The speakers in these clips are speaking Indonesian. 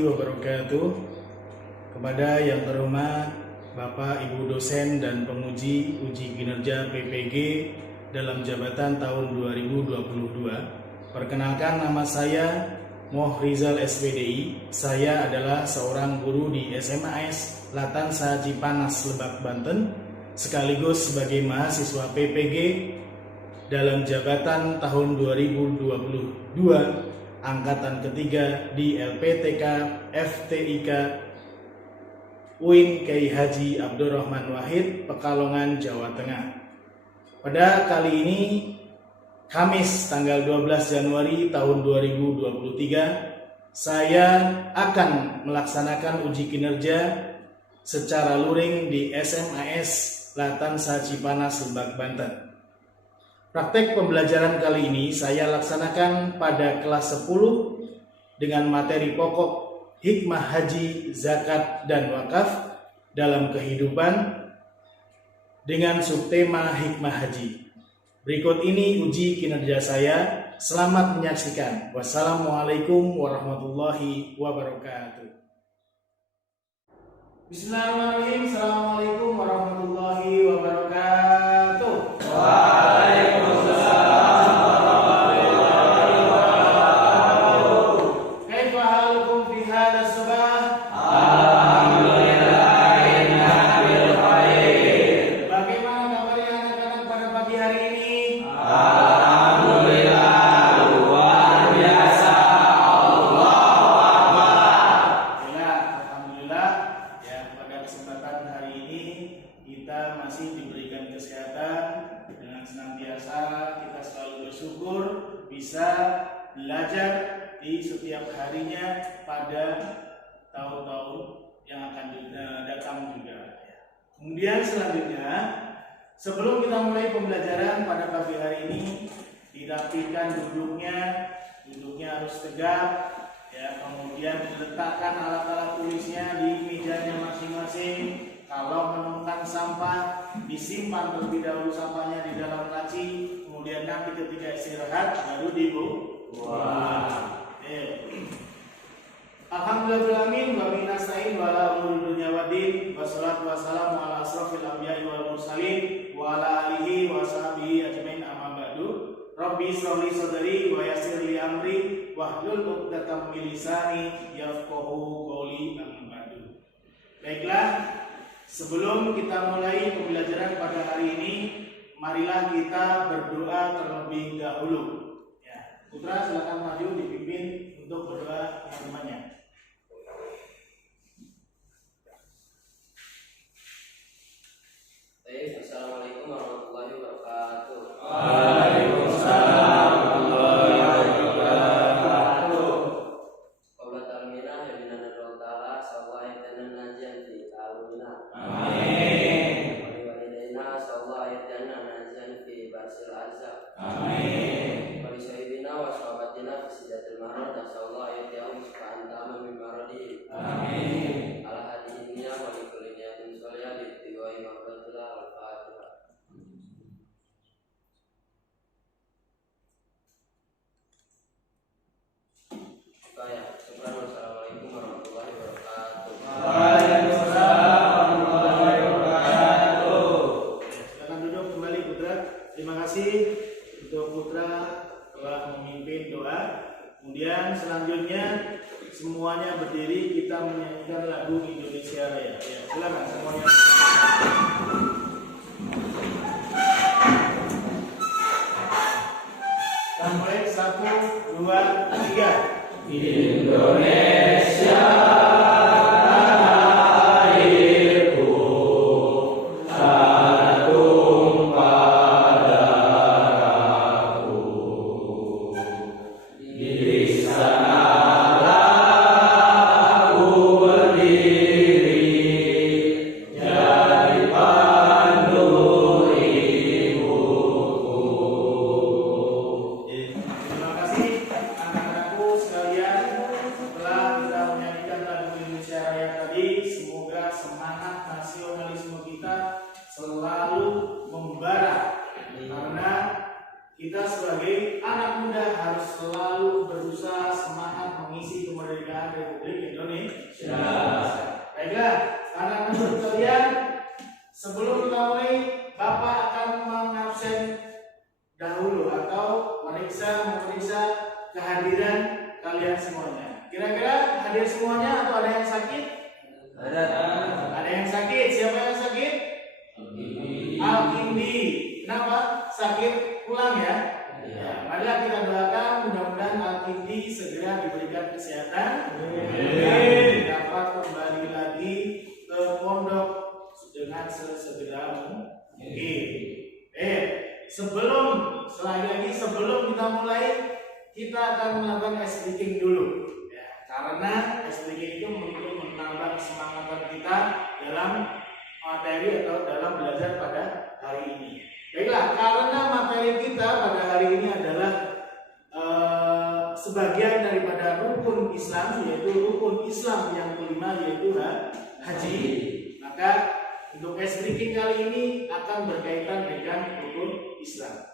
warahmatullahi wabarakatuh. Kepada yang terhormat Bapak Ibu dosen dan penguji uji kinerja PPG dalam jabatan tahun 2022. Perkenalkan, nama saya Moh Rizal SPDI. Saya adalah seorang guru di SMAS Latansa Cipanas, Lebak, Banten, sekaligus sebagai mahasiswa PPG dalam jabatan tahun 2022 angkatan ketiga di LPTK FTIK UIN Kyai Haji Abdurrahman Wahid, Pekalongan, Jawa Tengah. Pada kali ini Kamis tanggal 12 Januari tahun 2023, saya akan melaksanakan uji kinerja secara luring di SMAS Latansa Cipanas, Lebak, Banten. Praktek pembelajaran kali ini saya laksanakan pada kelas 10 dengan materi pokok hikmah haji, zakat, dan wakaf dalam kehidupan dengan subtema hikmah haji. Berikut ini uji kinerja saya. Selamat menyaksikan. Wassalamualaikum warahmatullahi wabarakatuh. Bismillahirrahmanirrahim. Assalamualaikum warahmatullahi wabarakatuh. Masih diberikan kesehatan, dengan senantiasa kita selalu bersyukur bisa belajar di setiap harinya pada tahun-tahun yang akan datang juga. Kemudian selanjutnya, sebelum kita mulai pembelajaran pada pagi hari ini, dirapikan duduknya harus tegak, ya. Kemudian diletakkan alat-alat tulisnya di mejanya masing-masing. Kalau menemukan sampah, disimpan terlebih dahulu sampahnya di dalam laci, kemudian nanti ketika istirahat baru dibuang. Alhamdulillahirrahmanirrahim, wa min nasta'in wa ala umuri dunya waddin, wassalatu wassalamu ala asrofil anbiya'i wal mursalin wa ala alihi wa sahbihi ajmain, amma ba'du. Rabbi shrahli sadri wa yassir li amri wahlul 'uqdatam min lisani yafqahu qawli, amma ba'du. Baiklah, sebelum kita mulai pembelajaran pada hari ini, marilah kita berdoa terlebih dahulu. Ya, putra silakan maju dipimpin untuk berdoa teman-temannya. Assalamualaikum warahmatullahi wabarakatuh. Waalaikumsalam warahmatullahi wabarakatuh. Qawla ta'amina ya binana ta'ala sallallahu ayatana najian fi ta'alumina. Amin. Waliwalidayna sallallahu ayatana najian fi barsil azza. Amin. Walisayidina wa sahabatina fi sidatil marad sallallahu ayatiyahum subhanahu min maradi. Amin. Ala hadiniya wa likuliniyatin soliyah ditiwai maqdatullah al-fatihah. Assalamualaikum warahmatullahi wabarakatuh. Waalaikumsalam warahmatullahi wabarakatuh. Silakan duduk kembali putra. Terima kasih untuk putra telah memimpin doa. Kemudian selanjutnya semuanya berdiri, kita menyanyikan lagu Indonesia Raya. Ya, silakan semuanya. Kita mulai 1, 2, 3. Indonesia airku, tanah tumpah darahku, di sanalah aku berdiri, jadi pandu ibuku. Terima kasih anak-anakku sekalian. Setelah kita menyanyikan lagu kita sebagai anak muda harus selalu berusaha semangat mengisi kemerdekaan Republik Indonesia. Baiklah, anak-anak sekalian, sebelum kita mulai, Bapak akan mengabsen dahulu atau memeriksa kehadiran kalian semuanya. Kira-kira hadir semuanya atau ada yang sakit? Ada yang sakit. Siapa yang sakit? Al-Kindi. Kenapa? Sakit pulang ya? Ya. Marilah kita doakan mudah-mudahan Al-Kindi segera diberikan kesehatan. Dapat kembali lagi ke pondok dengan sesegera mungkin. Sebelum kita mulai, kita akan melakukan ice breaking dulu. Ya, karena ice breaking itu menambah kesemangatan kita dalam materi atau dalam belajar pada hari ini. Baiklah, karena materi kita pada hari ini adalah sebagian daripada rukun Islam, yaitu rukun Islam yang kelima, yaitu haji. Maka untuk ice breaking kali ini akan berkaitan dengan rukun Islam.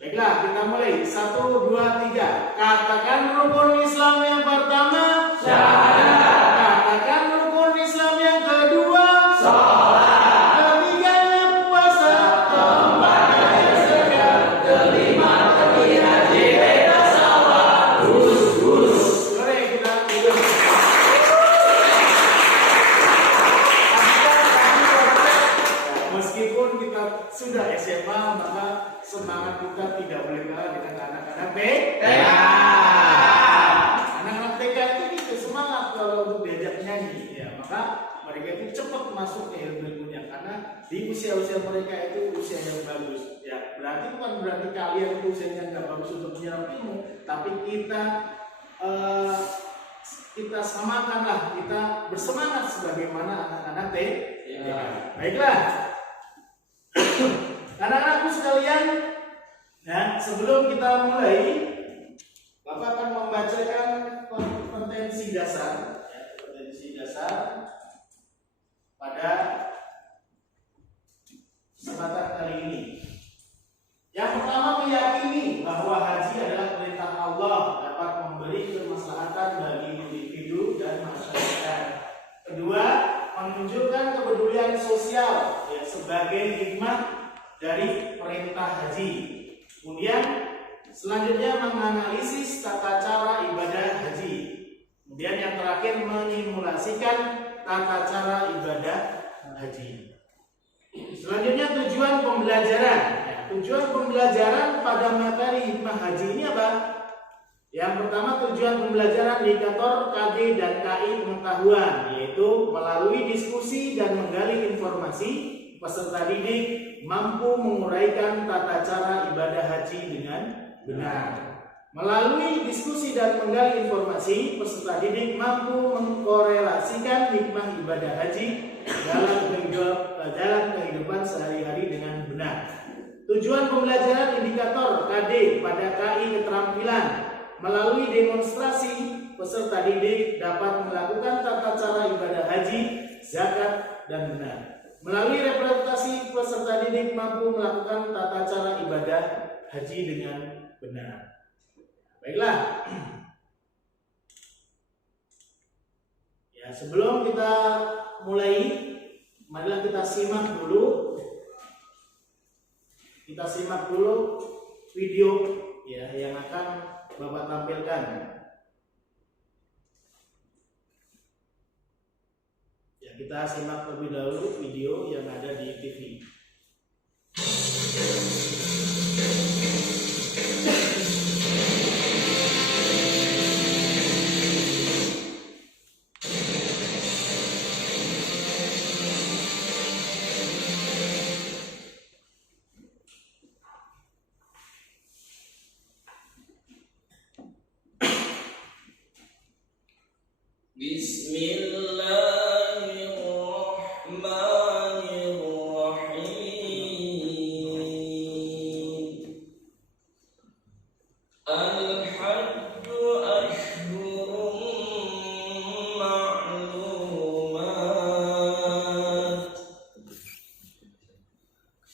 Baiklah, kita mulai. 1, 2, 3. Katakan rukun Islam yang pertama, syahadat. Katakan rukun Islam yang kedua, salat. Ketiganya puasa. Keempatnya zakat. Kelima haji beda sawah. Mari kita duduk. Meskipun kita sudah SMA, maka semangat kita tidak boleh kalah dengan anak-anak TK. Anak-anak TK itu gitu semangat kalau untuk diajak nyanyi, ya maka mereka itu cepat masuk ke ilmunya karena di usia-usia mereka itu usia yang bagus. Ya berarti bukan berarti kalian itu usianya nggak bagus untuk menyerap ilmu, tapi kita samakanlah, kita bersemangat sebagaimana anak-anak TK. Baiklah. Anak-anakku sekalian, ya, sebelum kita mulai, Bapak akan membacakan kompetensi dasar, pada kesempatan kali ini. Yang pertama, meyakini bahwa haji adalah perintah Allah dapat memberi kemaslahatan bagi individu dan masyarakat. Kedua, menunjukkan kepedulian sosial, ya, sebagai hikmah dari perintah haji. Kemudian selanjutnya menganalisis tata cara ibadah haji. Kemudian yang terakhir menyimulasikan tata cara ibadah haji. Selanjutnya tujuan pembelajaran. Ya, tujuan pembelajaran pada materi hikmah haji ini apa? Yang pertama, tujuan pembelajaran indikator KD dan KI pengetahuan, yaitu melalui diskusi dan menggali informasi, peserta didik mampu menguraikan tata cara ibadah haji dengan benar. Melalui diskusi dan menggali informasi, peserta didik mampu mengkorelasikan hikmah ibadah haji dalam kehidupan sehari-hari dengan benar. Tujuan pembelajaran indikator KD pada KI keterampilan. Melalui demonstrasi, peserta didik dapat melakukan tata cara ibadah haji, zakat, dan benar. Melalui representasi, peserta didik mampu melakukan tata cara ibadah haji dengan benar. Baiklah. Ya, sebelum kita mulai, marilah kita simak dulu. Video ya yang akan Bapak tampilkan. Ya, kita simak terlebih dahulu video yang ada di TV.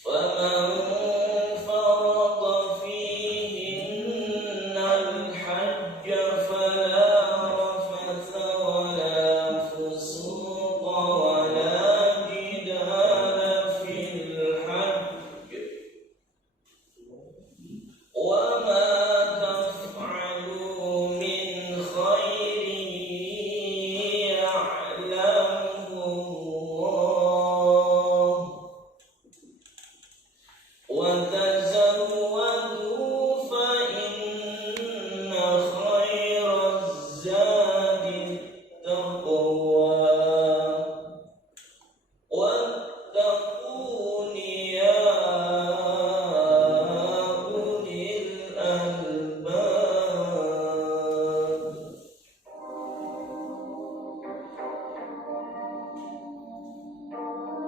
فمن فرض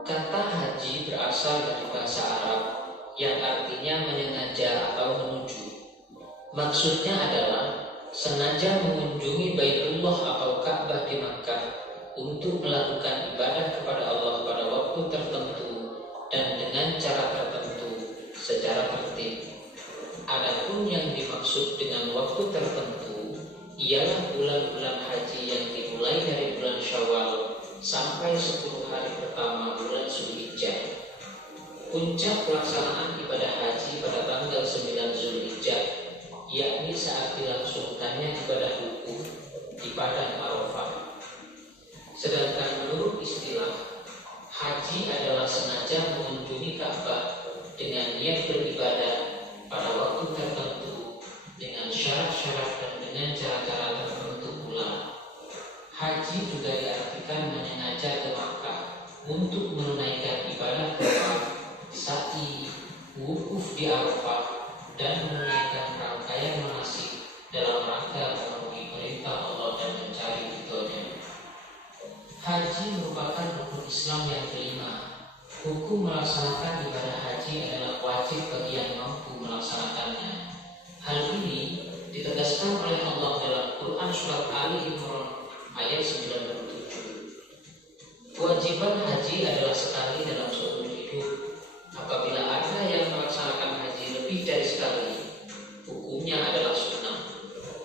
Kata haji berasal dari bahasa Arab yang artinya menyengaja atau menuju. Maksudnya adalah sengaja mengunjungi Baitullah atau Ka'bah di Makkah untuk melakukan ibadah kepada Allah pada waktu tertentu dan dengan cara tertentu secara tertib. Adapun yang dimaksud dengan waktu tertentu ialah bulan-bulan haji yang dimulai dari bulan Syawal sampai 10 hari pertama bulan Zulhijjah. Puncak pelaksanaan ibadah haji pada tanggal 9 Zulhijjah, yakni saat dilangsungkannya ibadah wukuf di Padang Arafah. Sedangkan menurut istilah, haji adalah sengaja mengunjungi Ka'bah dengan niat beribadah pada waktu tertentu dengan syarat-syarat dan dengan cara-cara tertentu pula. Haji juga diartikan menyengaja ke Makkah untuk menunaikan ibadah tawaf, sa'i, wukuf di Arafah, dan menunaikan rangkaian manasik dalam rangka memenuhi perintah Allah dan mencari ridhonya. Haji merupakan rukun Islam yang kelima. Hukum melaksanakan ibadah haji adalah wajib bagi yang mampu melaksanakannya. Hal ini ditegaskan oleh Allah dalam Quran Surat Ali Imran ayat 97. Kewajiban haji adalah sekali dalam seumur hidup. Apabila ada yang melaksanakan haji lebih dari sekali, hukumnya adalah sunnah.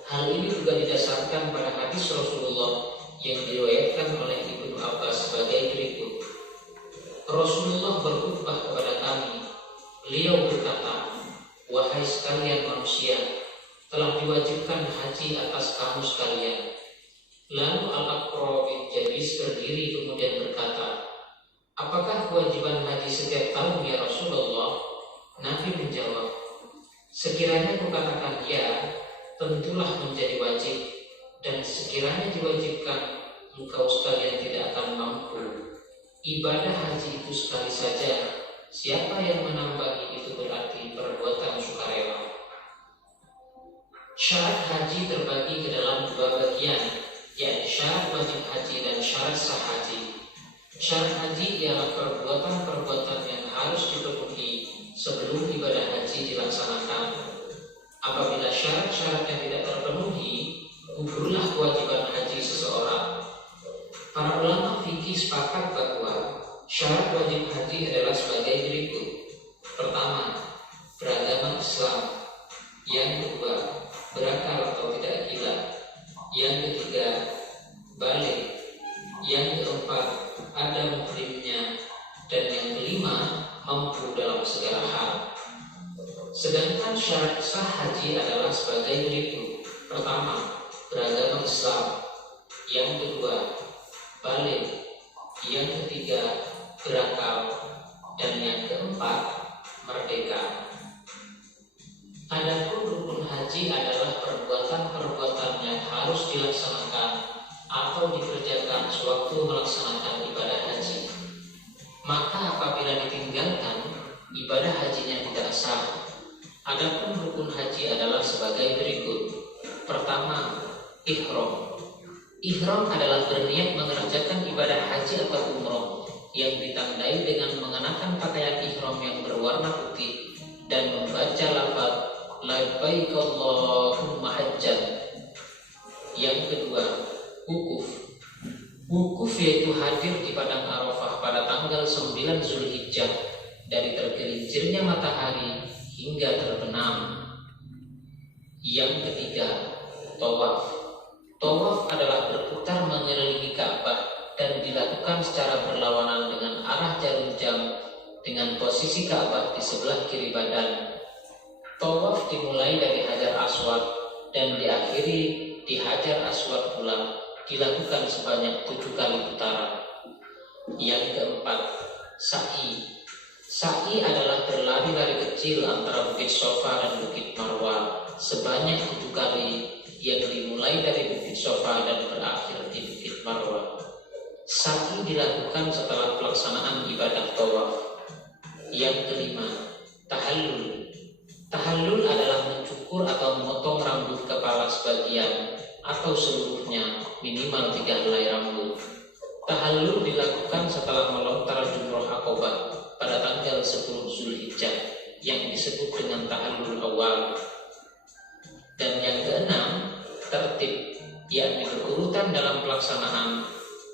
Hal ini juga didasarkan pada hadis Rasulullah yang diriwayatkan oleh Ibnu Abbas sebagai berikut. Rasulullah berkhutbah kepada kami. Beliau berkata, "Wahai sekalian manusia, telah diwajibkan haji atas kamu sekalian." Lalu Al-Aqra bin Jabis berdiri kemudian berkata, "Apakah kewajiban haji setiap tahun ya Rasulullah?" Nabi menjawab, "Sekiranya kukatakan ya, tentulah menjadi wajib, dan sekiranya diwajibkan, engkau sekalian tidak akan mampu. Ibadah haji itu sekali saja, siapa yang menambahi itu berarti perbuatan sukarela." Syarat haji terbagi ke dalam dua bagian, yakni syarat wajib haji dan syarat sah haji. Syarat haji ialah perbuatan-perbuatan yang harus dipenuhi sebelum ibadah haji dilaksanakan. Apabila syarat-syaratnya tidak terpenuhi, gugurlah kewajiban haji seseorang. Para ulama fikih sepakat bahwa syarat wajib haji adalah sebagai berikut. Pertama, beragama Islam. Yang kedua, berakal atau tidak gila. Yang ketiga, balik. Yang keempat, ada muhrimnya. Dan yang kelima, mampu dalam segala hal. Sedangkan syarat sah haji adalah sebagai berikut. Pertama, beragama Islam. Yang kedua, balik. Yang ketiga, berakal. Dan yang keempat, merdeka. Adapun rukun haji adalah perbuatan-perbuatan yang harus dilaksanakan atau dikerjakan sewaktu melaksanakan ibadah haji. Maka apabila ditinggalkan, ibadah hajinya tidak sah. Adapun rukun haji adalah sebagai berikut. Pertama, ihram. Ihram adalah berniat mengerjakan ibadah haji atau umroh yang ditandai dengan mengenakan pakaian ihram yang berwarna putih dan membaca lafaz labbaik Allahumma hajjan. Yang kedua, wukuf. Wukuf yaitu hadir di Padang Arafah pada tanggal 9 Zulhijjah dari tergelincirnya matahari hingga terbenam. Yang ketiga, tawaf. Tawaf adalah berputar mengelilingi Ka'bah dan dilakukan secara berlawanan dengan arah jarum jam dengan posisi Ka'bah di sebelah kiri badan. Tawaf dimulai dari Hajar Aswad dan diakhiri di Hajar Aswad pula, dilakukan sebanyak 7 kali putaran. Yang keempat, sa'i. Sa'i adalah berlari-lari kecil antara Bukit Sofa dan Bukit Marwah sebanyak 7 kali, yang dimulai dari Bukit Sofa dan berakhir di Bukit Marwah. Sa'i dilakukan setelah pelaksanaan ibadah tawaf. Yang kelima, tahallul. Tahallul adalah mencukur atau memotong rambut kepala sebagian atau seluruhnya, minimal 3 helai rambut. Tahallul dilakukan setelah melontar jumroh Aqobah pada tanggal 10 Zulhijjah yang disebut dengan tahallul awal. Dan yang keenam, tertib, yakni berurutan dalam pelaksanaan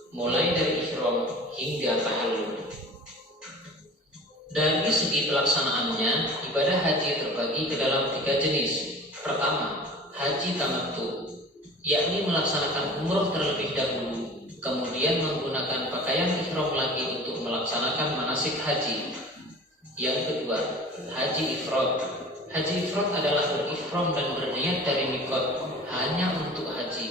mulai dari ihram hingga tahallul. Dari segi pelaksanaannya, ibadah haji terbagi ke dalam 3 jenis. Pertama, haji tamattu, yakni melaksanakan umroh terlebih dahulu, kemudian menggunakan pakaian ihram lagi untuk melaksanakan manasik haji. Yang kedua, haji ifrad. Haji ifrad adalah berihram dan berniat dari mikot hanya untuk haji.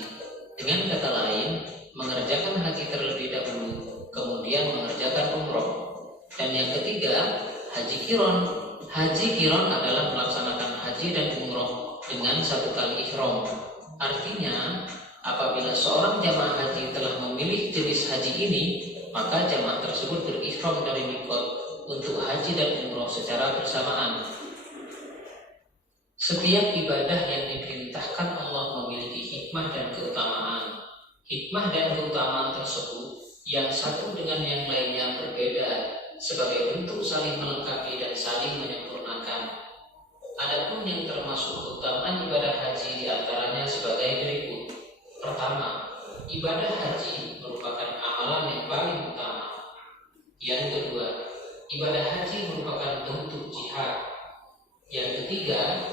Dengan kata lain, mengerjakan haji terlebih dahulu, kemudian mengerjakan umroh. Dan yang ketiga, haji kiron. Haji kiron adalah melaksanakan haji dan umroh dengan 1 kali ihram. Artinya, apabila seorang jamaah haji telah memilih jenis haji ini, maka jamaah tersebut berihram dari mikot untuk haji dan umroh secara bersamaan. Setiap ibadah yang diperintahkan Allah memiliki hikmah dan keutamaan. Hikmah dan keutamaan tersebut yang satu dengan yang lainnya berbeda, sebagai bentuk saling melengkapi dan saling menyempurnakan. Adapun yang termasuk keutamaan ibadah haji diantaranya sebagai berikut. Pertama, ibadah haji merupakan amalan yang paling utama. Yang kedua, ibadah haji merupakan bentuk jihad. Yang ketiga,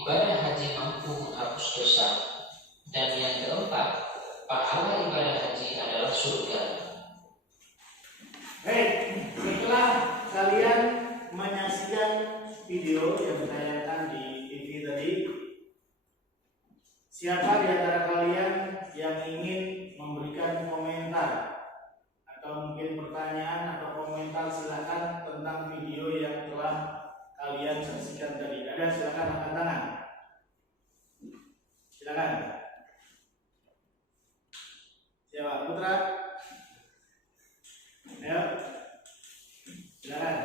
ibadah haji mampu menghapus dosa. Dan yang keempat, pahala ibadah haji adalah surga. Baik, setelah kalian menyaksikan video yang ditayangkan di TV tadi, siapa di antara kalian yang ingin memberikan komentar atau mungkin pertanyaan atau komentar, silakan, tentang video yang telah kalian saksikan tadi? Ada, silakan angkat tangan. Silakan. Siapa? Putra? Ya, silakan.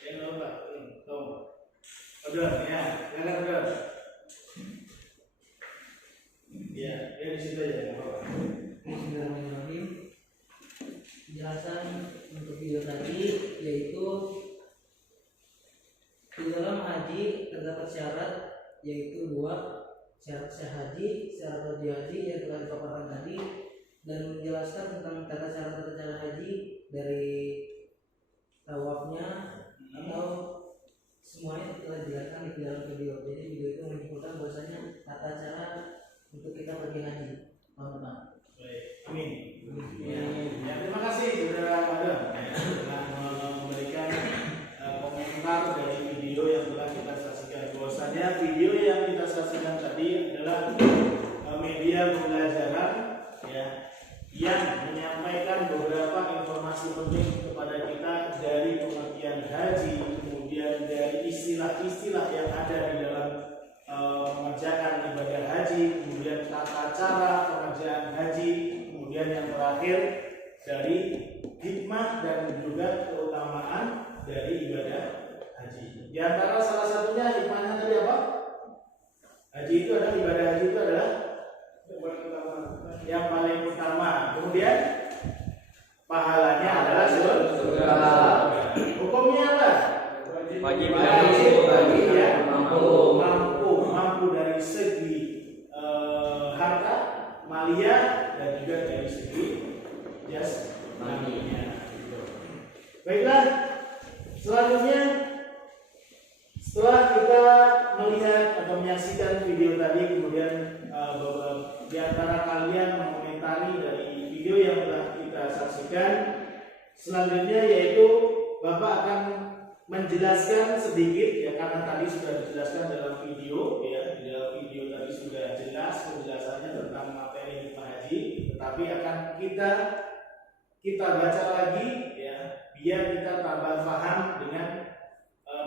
Yang lupa, udah, ya, silakan udah. Ya, dia di situ ya. Bismillahirrahmanirrahim. Penjelasan untuk video tadi yaitu di dalam haji terdapat syarat, yaitu 2 syarat sah haji, syarat wajib haji yang telah dipaparkan tadi, dan menjelaskan tentang tata cara haji dari tawafnya atau semuanya telah dijelaskan di dalam video. Jadi video itu menyimpulkan bahwasanya tata cara untuk kita pergi haji tahun depan. Baik, amin. Ya, terima kasih saudara Madam telah memberikan komentar dari video yang telah kita saksikan. Bahwasanya video yang kita saksikan tadi adalah media pembelajaran, ya, yang menyampaikan beberapa informasi penting kepada kita dari pengertian haji, kemudian dari istilah-istilah yang ada di dalam mengerjakan ibadah haji, kemudian tata cara pengerjaan haji, kemudian yang terakhir dari hikmah dan juga keutamaan dari ibadah haji. Di antara salah satunya hikmahnya tadi apa? Haji itu adalah, ibadah haji itu adalah yang paling utama. Kemudian pahalanya adalah surga. Hukumnya apa? Wajib bagi yang mampu dari segi harta, malia, dan juga dari segi jasmaninya. Baiklah, selanjutnya setelah kita melihat atau menyaksikan video tadi, kemudian di antara kalian mengomentari dari video yang telah kita saksikan, selanjutnya yaitu Bapak akan menjelaskan sedikit, ya, tadi sudah dijelaskan dalam video ya. Di dalam video tadi sudah jelas penjelasannya tentang materi hukum haji, tetapi akan kita baca lagi ya, biar kita tambah paham dengan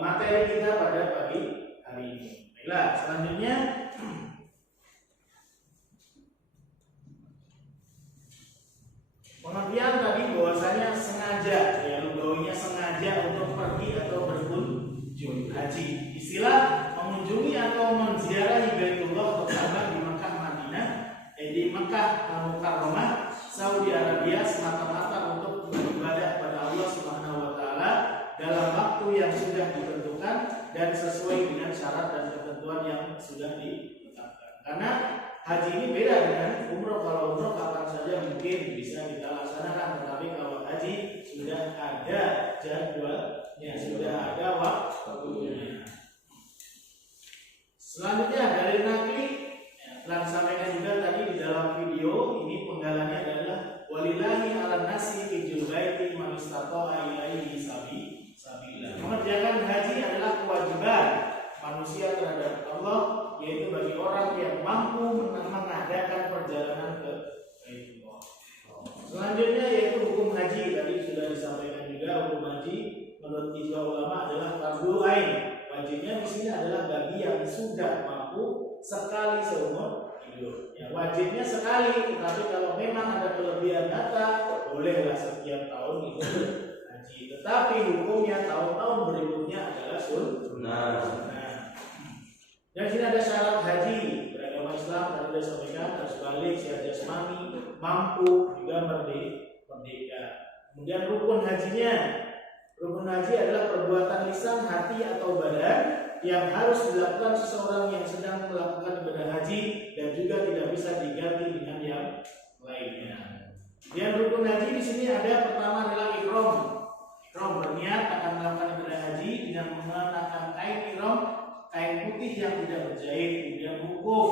materi kita pada pagi hari ini. Baiklah, selanjutnya pengertian tadi bahwasanya sengaja ya, lugawinya sengaja untuk pergi atau berkunjung haji. Istilah mengunjungi atau menziarahi Baitullah terutama di Mekah Madinah, di Mekah Mukarramah Saudi Arabia semata-mata untuk beribadah pada Allah Subhanahu wa taala dalam waktu yang sudah ditentukan dan sesuai dengan syarat dan ketentuan yang sudah ditetapkan. Karena haji ini beda dengan umroh. Kalau umroh kapan saja mungkin bisa kita laksanakan, tetapi kalau haji sudah ada jadwalnya, sudah ada waktunya. Selanjutnya dari nakli telah disampaikan juga tadi di dalam video ini, penggalannya adalah walillahi ala nasi fil baiti man istata'a ilaihi sabila. Mengerjakan haji adalah kewajiban manusia terhadap Allah, yaitu bagi orang yang mampu mengadakan perjalanan ke Baitullah. Selanjutnya yaitu hukum haji. Tadi sudah disampaikan juga, hukum haji menurut ijma ulama adalah fardu ain. Wajibnya di sini adalah bagi yang sudah mampu sekali seumur hidup. Ya, wajibnya sekali, tetapi kalau memang ada kelebihan data, bolehlah setiap tahun itu haji. Tetapi hukumnya tahun-tahun berikutnya adalah sunnah. Dan sini ada syarat haji beragama Islam, tadi sudah sampaikan, harus balik, sehat jasmani, mampu, juga merdeka. Kemudian rukun hajinya. Rukun haji adalah perbuatan lisan, hati atau badan yang harus dilakukan seseorang yang sedang melakukan ibadah haji dan juga tidak bisa diganti dengan yang lainnya. Yang rukun haji di sini ada, pertama adalah ihram. Ihram berniat akan melakukan ibadah haji dengan mengenakan kain ihram, kain putih yang tidak berjahit. Kemudian wukuf,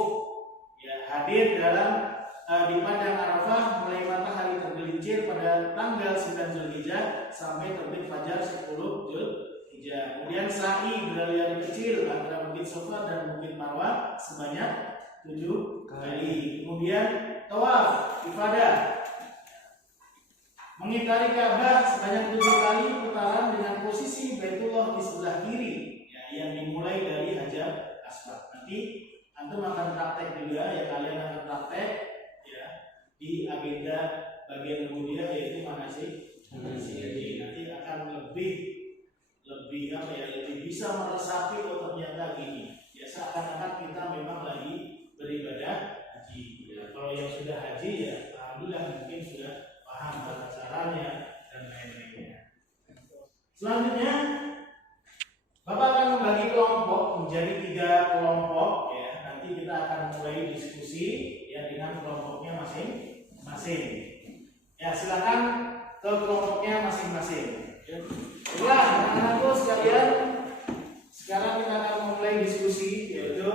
ya, hadir dalam di padang Arafah mulai matahari tergelincir pada tanggal 9 Zulhijjah sampai terbit fajar 10 Zulhijjah. Kemudian sa'i berlari kecil antara Bukit Safa dan Bukit Marwah sebanyak 7 kali. Kemudian tawaf ifadah, mengitari Ka'bah sebanyak 7 kali putaran dengan posisi Baitullah di sebelah kiri, ya, yang dimulai dari Hajar Aswad. Nanti antum akan praktek juga ya, kalian akan praktek ya di agenda bagian kemudian, yaitu manasik haji. Nanti akan lebih apa ya, lebih bisa meresapi, oh ternyata gini ya, seakan-akan kita memang lagi beribadah haji ya. Kalau yang sudah haji ya alhamdulillah mungkin sudah paham tata caranya dan lain-lainnya. Selanjutnya Bapak akan membagi kelompok menjadi 3 kelompok ya. Nanti kita akan mulai diskusi ya dengan kelompoknya masing-masing. Ya, silakan ke kelompoknya masing-masing. Baiklah, anak-anakku sekalian, sekarang kita akan memulai diskusi, yaitu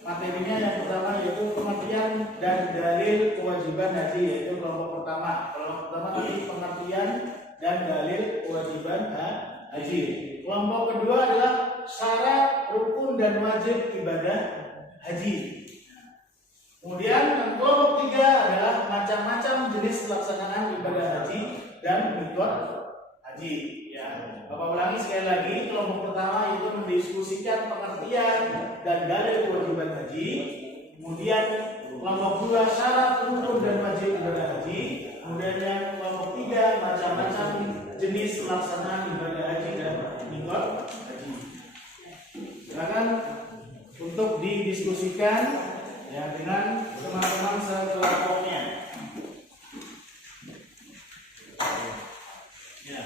materinya yang pertama yaitu pengertian dan dalil kewajiban haji, yaitu kelompok pertama. Kelompok pertama tadi pengertian dan dalil kewajiban haji. Kelompok kedua adalah syarat, rukun dan wajib ibadah haji. Kemudian kelompok 3 adalah macam-macam jenis pelaksanaan ibadah haji dan miqdar haji. Ya, Bapak ulangi sekali lagi, kelompok pertama itu mendiskusikan pengertian dan dalil kewajiban haji. Kemudian kelompok 2 syarat, rukun dan wajib ibadah haji. Kemudian yang kelompok 3 macam-macam jenis pelaksanaan ibadah haji dan miqdar haji. Silakan untuk didiskusikan ya dengan teman-teman sekelompoknya. Ya.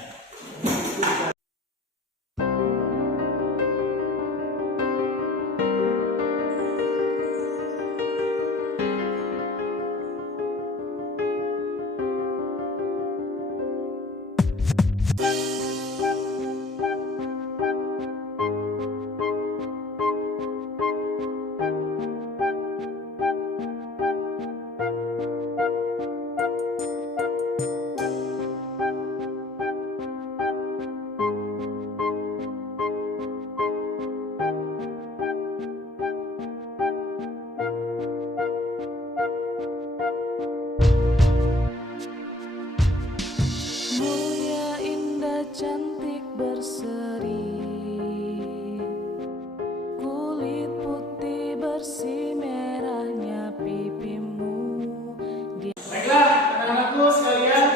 bersih merahnya pipimu. Baiklah, anak-anakku sekalian,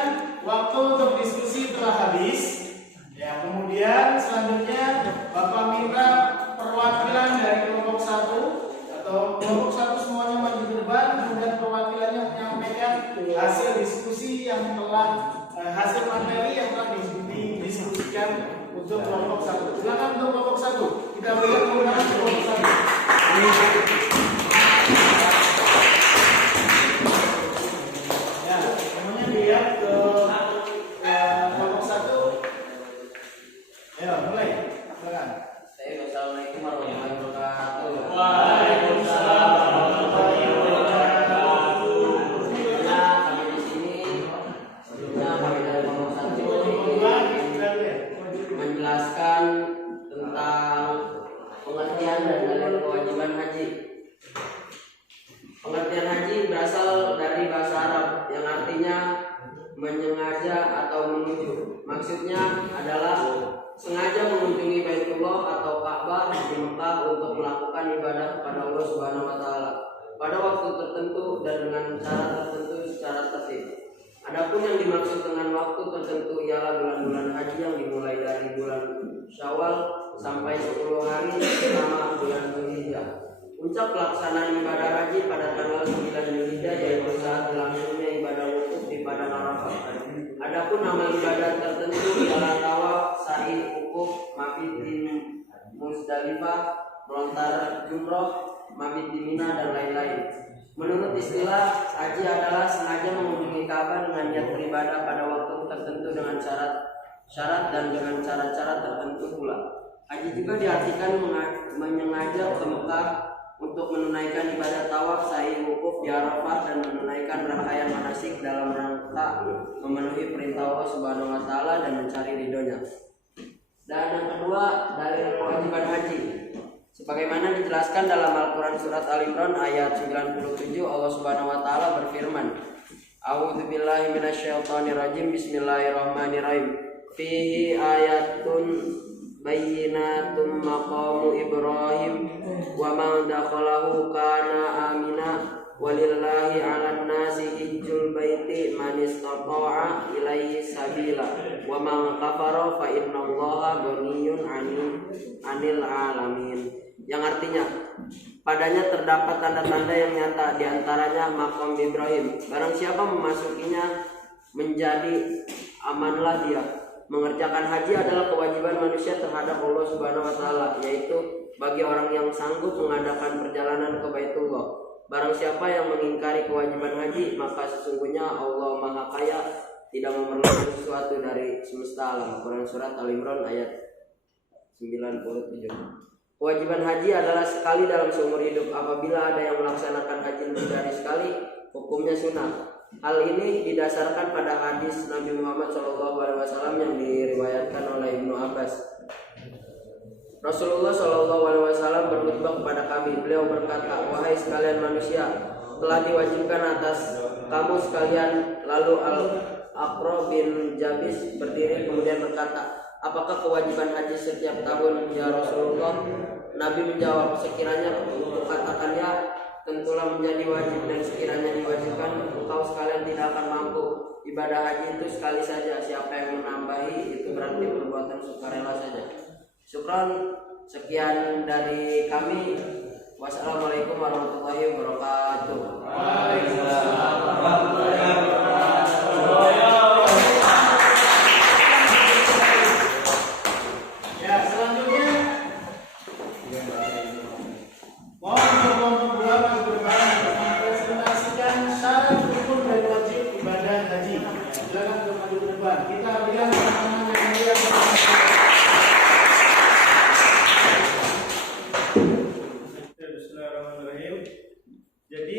waktu untuk diskusi telah habis. Ya, kemudian selanjutnya Bapak minta perwakilan dari kelompok 1 atau kelompok 1 semuanya maju ke depan, kemudian perwakilannya menyampaikan hasil diskusi yang telah hasil materi yang telah didiskusikan untuk kelompok 1. Silakan untuk kelompok 1. Kita berikan kemenangan kelompok 1. Ya, semuanya lihat ke kelompok 1. Ayo, mulai. Silakan. Assalamualaikum warahmatullahi wabarakatuh. Waalaikumsalam warahmatullahi wabarakatuh. Sebelumnya kami di sini, sebelumnya kami dari kelompok 1 menjelaskan tentang pengertian dan dalil kewajiban haji. Pengertian haji berasal dari bahasa Arab yang artinya menyengaja atau menuju. Maksudnya adalah sengaja mengunjungi Baitullah atau Ka'bah di Mekah untuk melakukan ibadah kepada Allah Subhanahu wa taala pada waktu tertentu dan dengan cara tertentu secara tertib. Adapun yang dimaksud dengan waktu tertentu ialah bulan-bulan haji yang dimulai dari bulan Syawal sampai 10 hari selama bulan Dzulhijjah. Puncak pelaksanaan ibadah haji pada tanggal 9 Dzulhijjah yaitu saat berlangsungnya ibadah wukuf di padang Arafah. Adapun nama ibadah tertentu ialah tawaf, sa'i, wukuf, mabit di Muzdalifah, melontar jumroh, mabit di Mina dan lain-lain. Menurut istilah, haji adalah sengaja mengunjungi Ka'bah dengan niat beribadah pada waktu tertentu dengan syarat dan dengan cara-cara tertentu pula. Haji juga diartikan menyengaja ke Mekah untuk menunaikan ibadah tawaf, sa'i, wukuf di Arafah dan menunaikan rangkaian manasik dalam rangka memenuhi perintah Allah Subhanahu wa taala dan mencari ridhonya. Dan yang kedua, dalil kewajiban haji. Sebagaimana dijelaskan dalam Al-Qur'an surat Al-Imran ayat 97, Allah Subhanahu wa taala berfirman, A'udzubillahi minasyaitonirrajim. Bismillahirrahmanirrahim. Fihi ayatun bayyinatum maqamu Ibrahim wa man dakhalahu kana amina walillahi 'alan nasi hijjul baiti man istata'a ilaihi sabila wa man kafara fa innallaha ghaniyyun 'anil 'alamin. Yang artinya, padanya terdapat tanda-tanda yang nyata, diantaranya makam Ibrahim. Barang siapa memasukinya menjadi amanlah dia. Mengerjakan haji adalah kewajiban manusia terhadap Allah Subhanahu wa taala, yaitu bagi orang yang sanggup mengadakan perjalanan ke Baitullah. Barang siapa yang mengingkari kewajiban haji, maka sesungguhnya Allah Maha Kaya, tidak memerlukan sesuatu dari semesta alam. Quran surat Al-Imran ayat 97. Kewajiban haji adalah sekali dalam seumur hidup. Apabila ada yang melaksanakan haji lebih dari sekali, hukumnya sunnah. Hal ini didasarkan pada hadis Nabi Muhammad SAW yang diriwayatkan oleh Ibnu Abbas. Rasulullah SAW berkhutbah kepada kami. Beliau berkata, wahai sekalian manusia, telah diwajibkan atas kamu sekalian. Lalu Al-Aqra bin Jabis berdiri kemudian berkata, apakah kewajiban haji setiap tahun ya Rasulullah? Nabi menjawab, sekiranya katakan ya, tentulah menjadi wajib, dan sekiranya diwajibkan, engkau sekalian tidak akan mampu. Ibadah haji itu sekali saja. Siapa yang menambahi itu berarti perbuatan sukarela saja. Syukran, sekian dari kami. Wassalamualaikum warahmatullahi wabarakatuh. Waalaikumsalam warahmatullahi wabarakatuh. Ya, selanjutnya mohon untuk kelompok 2 maju ke depan untuk mempresentasikan syarat rukun dan wajib ibadah haji. Silakan untuk maju ke depan. Kita lihat teman-teman yang mulia. Bismillahirrahmanirrahim. Jadi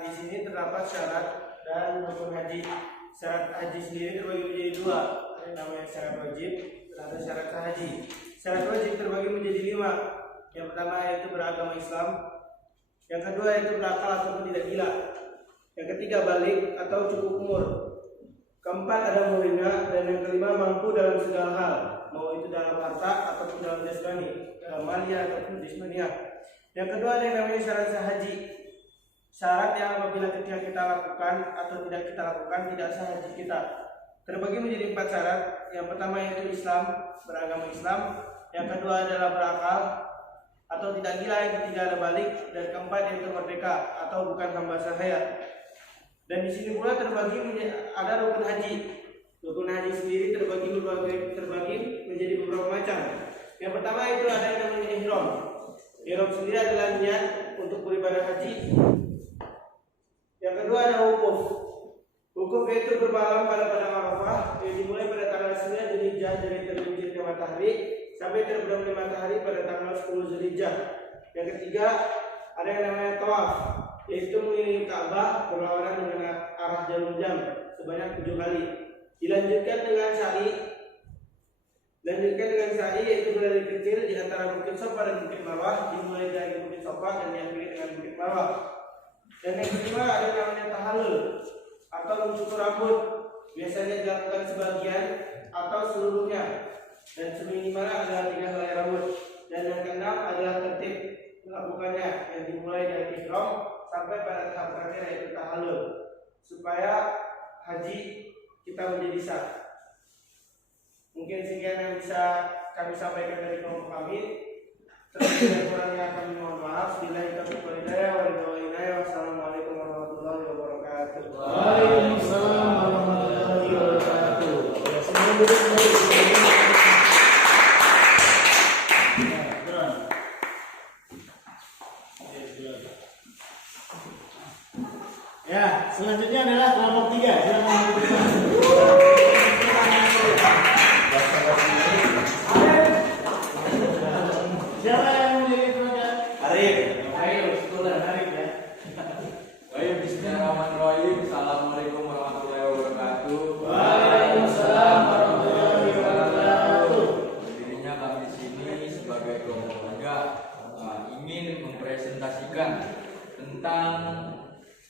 di sini terdapat syarat dan rukun haji. Syarat haji sendiri terbagi menjadi 2. Ada yang namanya syarat wajib dan ada syarat haji. Syarat wajib terbagi menjadi 5. Yang pertama yaitu beragama Islam. Yang kedua yaitu berakal ataupun tidak gila. Yang ketiga balik atau cukup umur. Keempat ada muhrimah, dan yang kelima mampu dalam segala hal, mau itu dalam harta ataupun dalam jasmani, dalam malia ataupun jasmaniah. Yang kedua ada yang namanya syarat sah haji. Syarat yang apabila ketika kita lakukan atau tidak kita lakukan tidak sah haji kita. Terbagi menjadi 4 syarat. Yang pertama yaitu Islam, beragama Islam. Yang kedua adalah berakal atau tidak gila. Yang ketiga ada balik. Dan keempat yaitu merdeka atau bukan hamba sahaya. Dan di sini pula terbagi ada rukun haji. Rukun haji sendiri terbagi menjadi beberapa macam. Yang pertama itu ada yang namanya ihram. Ihram sendiri adalah niat untuk beribadah haji. Yang kedua ada wukuf. Wukuf yaitu bermalam pada padang Arafah yang dimulai pada tanggal 9 Dzulhijjah dari terbitnya matahari sampai terbenamnya matahari pada tanggal 10 Dzulhijjah. Yang ketiga ada yang namanya tawaf, yaitu mengelilingi Ka'bah berlawanan dengan arah jarum jam sebanyak 7 kali. Dilanjutkan dengan sa'i. Yaitu berlari kecil di antara Bukit Safa dan Bukit Marwah, dimulai dari Bukit Safa dan diakhiri dengan Bukit Marwah. Dan yang kelima ada yang namanya tahallul atau mencukur rambut. Biasanya dilakukan sebagian atau seluruhnya. Dan seminimalnya adalah 3 helai rambut. Dan yang keenam adalah tertib melakukannya yang dimulai dari ihram sampai pada tahap terakhir yaitu tahallul, supaya haji kita menjadi sah. Mungkin sekian yang bisa kami sampaikan dari kelompok kami. Terus kurangnya kami mohon maaf. Billahi taufiq wal hidayah. Wassalamualaikum warahmatullahi wabarakatuh. Waalaikumsalam warahmatullahi wabarakatuh. Ya, selanjutnya adalah kelompok 3. Silakan. Siapa yang menjadi pengajar? Arif. Ayo, sekolah Arif ya. Baik, bismillahirrahmanirrahim. Assalamualaikum warahmatullahi wabarakatuh. Waalaikumsalam warahmatullahi wabarakatuh. Dirinya kami di sini sebagai kelompok 3 ingin mempresentasikan tentang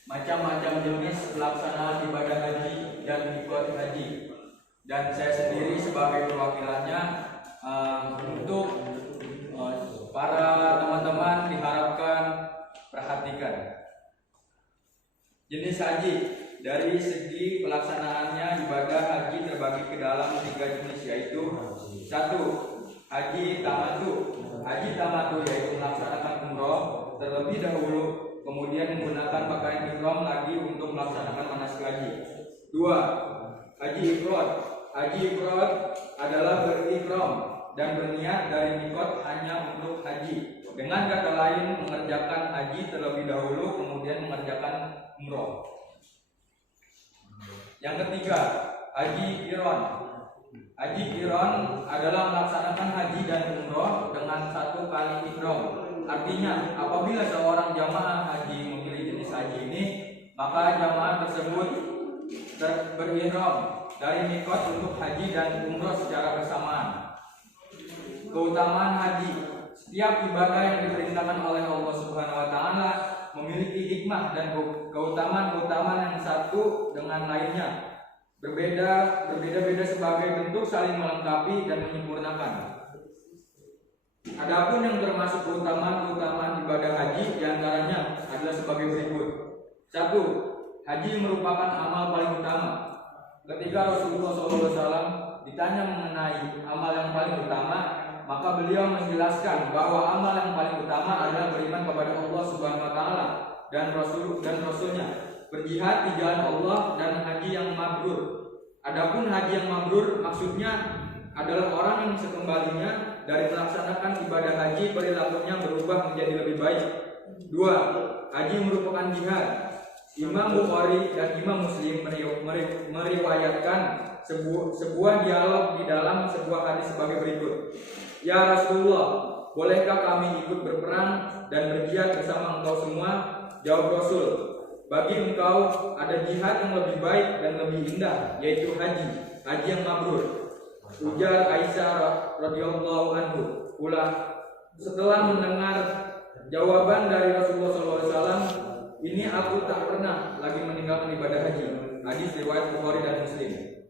macam-macam jenis pelaksanaan ibadah haji dan mikot haji. Dan saya sendiri sebagai perwakilannya untuk para teman-teman diharapkan perhatikan. Jenis haji dari segi pelaksanaannya ibadah haji terbagi ke dalam 3 jenis, yaitu 1. Haji tamatu. Haji tamatu yaitu melaksanakan umroh terlebih dahulu, kemudian menggunakan pakaian ihram lagi untuk melaksanakan manasik haji. 2. Haji ifrad. Haji ifrad adalah berihram dan berniat dari mikot hanya untuk haji. Dengan kata lain, mengerjakan haji terlebih dahulu kemudian mengerjakan umroh. Yang ketiga, haji qiran. Haji qiran adalah melaksanakan haji dan umroh dengan 1 kali ihram. Artinya, apabila seorang jamaah haji memilih jenis haji ini, maka jamaah tersebut berihram dari mikot untuk haji dan umroh secara bersamaan. Keutamaan haji. Setiap ibadah yang diperintahkan oleh Allah Subhanahu wa taala memiliki hikmah dan keutamaan-keutamaan yang satu dengan lainnya. Berbeda-beda sebagai bentuk saling melengkapi dan menyempurnakan. Adapun yang termasuk keutamaan-keutamaan ibadah haji diantaranya adalah sebagai berikut. 1. Haji merupakan amal paling utama. Ketika Rasulullah SAW ditanya mengenai amal yang paling utama, maka beliau menjelaskan bahwa amal yang paling utama adalah beriman kepada Allah Subhanahu wa taala dan Rasulnya, berjihad di jalan Allah, dan haji yang mabrur. Adapun haji yang mabrur maksudnya adalah orang yang sekembalinya dari melaksanakan ibadah haji perilakunya berubah menjadi lebih baik. 2. Haji merupakan jihad. Imam Bukhari dan Imam Muslim meriwayatkan sebuah dialog di dalam sebuah hadis sebagai berikut. Ya Rasulullah, bolehkah kami ikut berperang dan berjihad bersama engkau semua? Jawab Rasul, bagi engkau ada jihad yang lebih baik dan lebih indah, yaitu haji yang mabrur. Ujar Aisyah radhiyallahu anhu, setelah mendengar jawaban dari Rasulullah SAW, ini aku tak pernah lagi meninggalkan ibadah haji. Hadis riwayat Bukhari dan Muslim.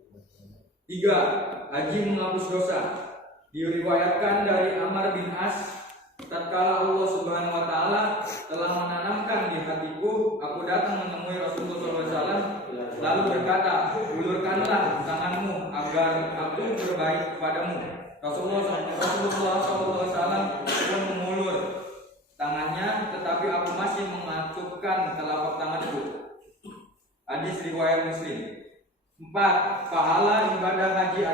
3. Haji menghapus dosa. Diriwayatkan dari Amr bin As, tatkala Allah Subhanahu wa taala datang menemui Rasulullah SAW, lalu berkata, ulurkanlah tanganmu agar aku berbaik kepadamu. Rasulullah SAW pun mengulur tangannya, tetapi aku masih mengatupkan telapak tanganku. Hadis riwayat Muslim. 4. Pahala ibadah haji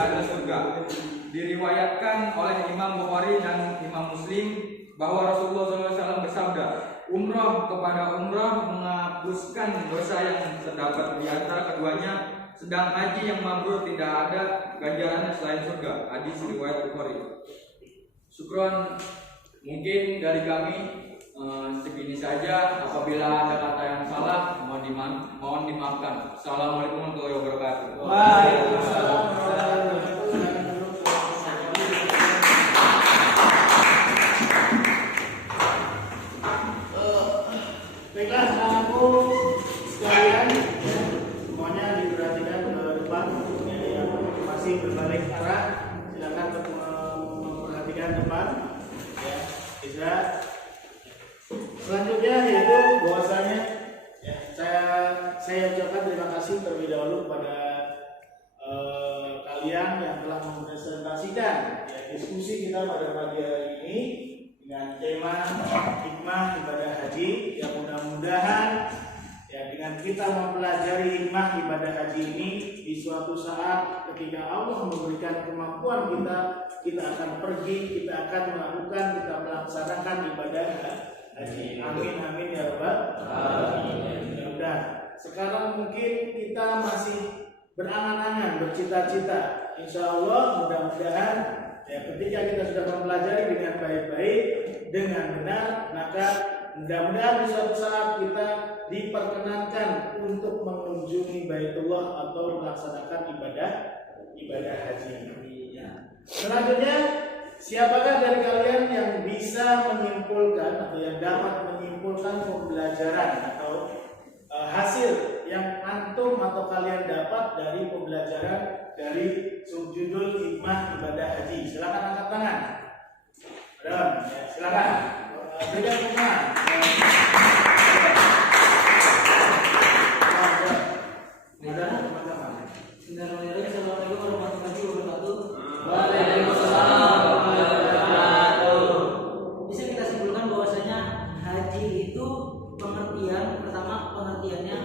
adalah surga. Diriwayatkan oleh Imam Bukhari dan Imam Muslim bahwa Rasulullah SAW bersabda, umrah kepada umrah menghapuskan dosa yang terdapat di antara keduanya, sedang haji yang mabrur tidak ada ganjarannya selain surga. Hadis riwayat Bukhari. Syukron, mungkin dari kami segini saja. Apabila ada kata yang salah, mohon dimaafkan. Assalamualaikum warahmatullahi wabarakatuh. Waalaikumsalam. Baiklah, aku sekalian, semuanya diperhatikan ke depan, yang masih berbalik arah, silakan untuk memperhatikan depan. Ya, bisa. Selanjutnya yaitu bahwasanya ya, saya ucapkan terima kasih terlebih dahulu kepada kalian yang telah mempresentasikan ya, diskusi kita pada pagi hari ini dengan tema hikmah ibadah haji, yang mudah-mudahan ya dengan kita mempelajari hikmah ibadah haji ini di suatu saat ketika Allah memberikan kemampuan kita akan pergi, kita akan melakukan, kita melaksanakan ibadah haji. Amin amin ya rabbal alamin. Mudah-mudahan sekarang mungkin kita masih berangan-angan, bercita-cita. Insya Allah mudah-mudahan ya ketika kita sudah mempelajari dengan baik-baik, dengan benar, maka mudah-mudahan di suatu saat kita diperkenankan untuk mengunjungi Baitullah atau melaksanakan ibadah haji. Selanjutnya, siapakah dari kalian yang bisa menyimpulkan atau yang dapat menyimpulkan pembelajaran atau hasil yang antum atau kalian dapat dari pembelajaran dari subjudul hikmah ibadah haji? Silakan angkat tangan. Silakan. Beda tangan. Assalamualaikum warahmatullahi wabarakatuh. Waalaikumsalam warahmatullahi wabarakatuh. Bisa kita simpulkan bahwasanya haji itu pengertiannya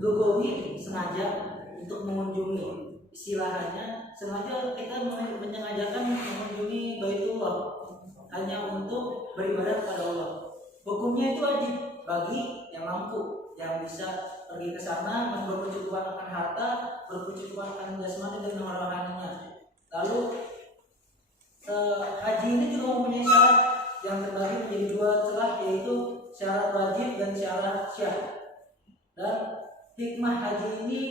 lugawi, sengaja untuk mengunjungi. Istilahnya sengaja kita menyengajakan mengunjungi Baitullah hanya untuk beribadah kepada Allah. Hukumnya itu wajib bagi yang mampu, yang bisa pergi ke sana, berkecukupan akan harta, berkecukupan akan jasmani dan rohaninya. Lalu haji ini juga mempunyai syarat yang terbagi menjadi dua celah, yaitu syarat wajib dan syarat syah. Dan hikmah haji ini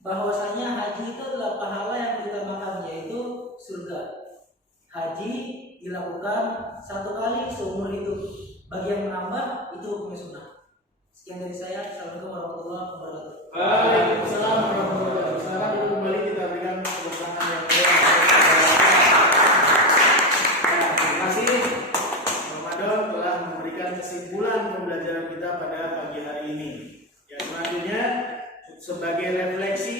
bahwasanya haji itu adalah pahala yang diutamakan, yaitu surga. Haji dilakukan satu kali seumur hidup. Bagi yang menambah itu hukumnya sunnah. Sekian dari saya. Assalamualaikum warahmatullahi wabarakatuh. Waalaikumsalam warahmatullahi wabarakatuh. Sekarang kembali kita berikan tepuk tangan yang terima kasih Ramadan telah memberikan kesimpulan pembelajaran kita pada pagi hari ini. Yang selanjutnya sebagai refleksi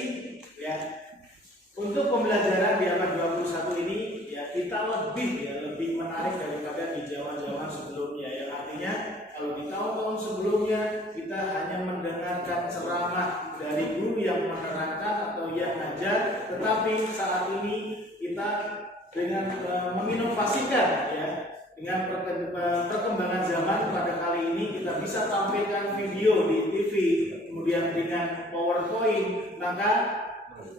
ya, untuk pembelajaran di abad 21 ini ya, kita lebih menarik daripada di zaman-zaman sebelumnya, yang artinya kalau di tahun-tahun sebelumnya kita hanya mendengarkan ceramah dari guru yang menerangkan atau yang ngajar, tetapi saat ini kita dengan menginovasikan ya, dengan perkembangan zaman pada kali ini kita bisa tampilkan video di TV, kemudian dengan PowerPoint. Maka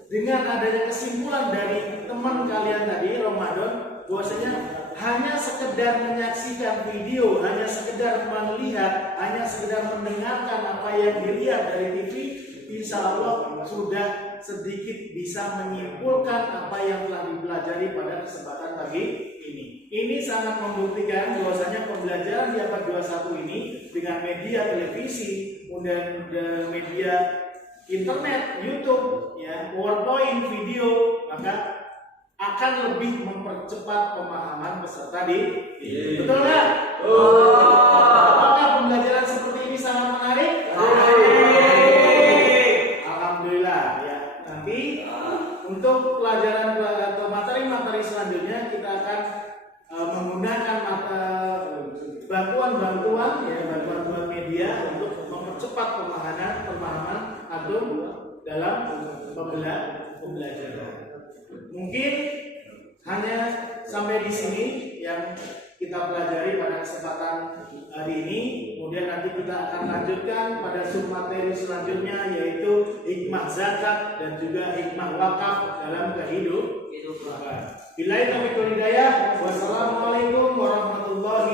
dengan adanya kesimpulan dari teman kalian tadi Ramadan, bahwasanya hanya sekedar menyaksikan video, hanya sekedar melihat, hanya sekedar mendengarkan apa yang dilihat dari TV, insya Allah sudah sedikit bisa menyimpulkan apa yang telah dipelajari pada kesempatan pagi ini. Ini sangat membuktikan bahwasanya pembelajaran di abad 21 ini dengan media televisi, kemudian media internet, YouTube, ya, PowerPoint, video, maka akan lebih mempercepat pemahaman peserta di betul nggak? akan menggunakan bantuan media untuk mempercepat pemahaman antum dalam pembelajaran. Mungkin hanya sampai di sini yang kita pelajari pada kesempatan hari ini. Kemudian nanti kita akan lanjutkan pada submateri selanjutnya, yaitu hikmah zakat dan juga hikmah wakaf dalam kehidupan. Billahi taufiq wal hidayah. Wassalamualaikum warahmatullahi